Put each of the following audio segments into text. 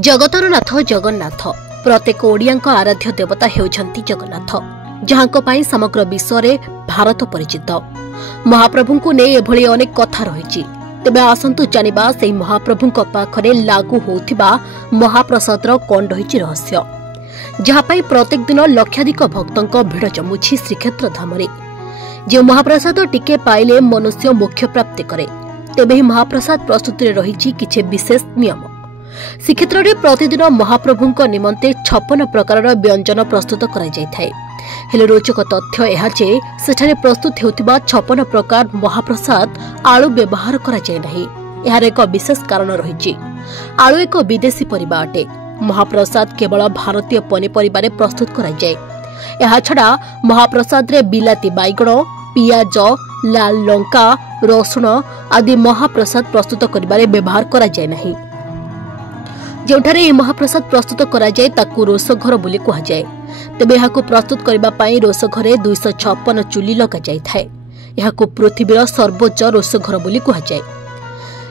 जगतर नाथ जगन्नाथ प्रत्येक ओडियांक आराध्य देवता हेउछंती जगन्नाथ, जहांक पई समग्र विश्व रे भारत परिचित। महाप्रभुंकु ने एभली अनेक कथा रहिछि। तेबे आसंतु जानिबा सेही महाप्रभुंक पाखरे लागू होउथिबा महाप्रसादर कोन रहिछि रहस्य, जहा पई प्रत्येक दिन लक्षाधिक भक्तंक भिड़ जमुछि श्रीक्षेत्र धामरे। जे महाप्रसाद टिके पाइले मनुष्य मोक्ष प्राप्ति करे, तेबे ही महाप्रसाद प्रस्तुति रे रहिछि किछि विशेष नियम। श्रीक्षेत्र में प्रतिदिन महाप्रभुंक निमंते 56 प्रकार व्यंजन प्रस्तुत करा जायथाय। हेले रोचक तथ्य यह जे सेठारे प्रस्तुत हेउतिबा 56 प्रकार महाप्रसाद आलू व्यवहार करा जाय नाही। एहार एक विशेष कारण रहिछि। आलू एक विदेशी परिबा अटे। महाप्रसाद केवल भारतीय पनीपरिबारे प्रस्तुत करा जाय। एहा छडा महाप्रसाद रे बिलाती बाइगण, पियाज, लाल लंका, रसुण आदि महाप्रसाद प्रस्तुत करिबारे व्यवहार करा जाय नाही। जोठारे ए महाप्रसाद प्रस्तुत करा जाय ताकू रोसघर बोली कहा जाय। तेबे एहाकू प्रस्तुत करबा पई रोसघरे 256 चुली लगा जाय थाए। एहाकू पृथ्वीर सर्वोच्च रोसघर बोली कहा जाय।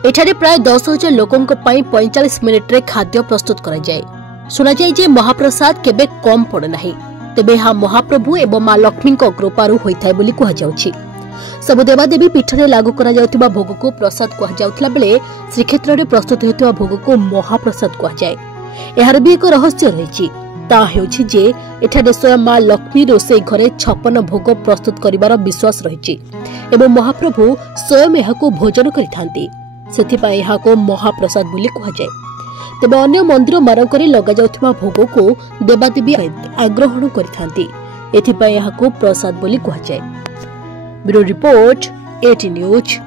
एठारे प्राय 10,000 लोकंक पई 45 मिनिट रे खाद्य प्रस्तुत करा जाय। सुना जाय जे महाप्रसाद केबे कम पड़े नाही। तेबे हा महाप्रभु एवं मां लक्ष्मीक कृपारु होइथाय बोली कहा जाउछि। सबु देवादेवी पीठरे लागू करा जाउथिबा भोग को प्रसाद कहा जाउथला बेले श्रीक्षेत्र रे प्रस्तुत हेउथिबा भोग को महाप्रसाद कहा जाय। एहार भी एक रहस्य रहिछि। ता हेउछि जे एठारे स्वयं मां लक्ष्मी रोसे घरे 56 भोग प्रस्तुत करिवार विश्वास रहिछि एवं महाप्रभु स्वयं एहाको भोजन करिथांती। सेथि पई एहाको महाप्रसाद बोली कहा जाय। तेबे अन्य मंदिर मारकरे लगा जाउथिबा भोग को देवादेवी आग्रहण करिथांती। एथि पई एहाको प्रसाद बोली कहा जाय। Bureau report 18 news.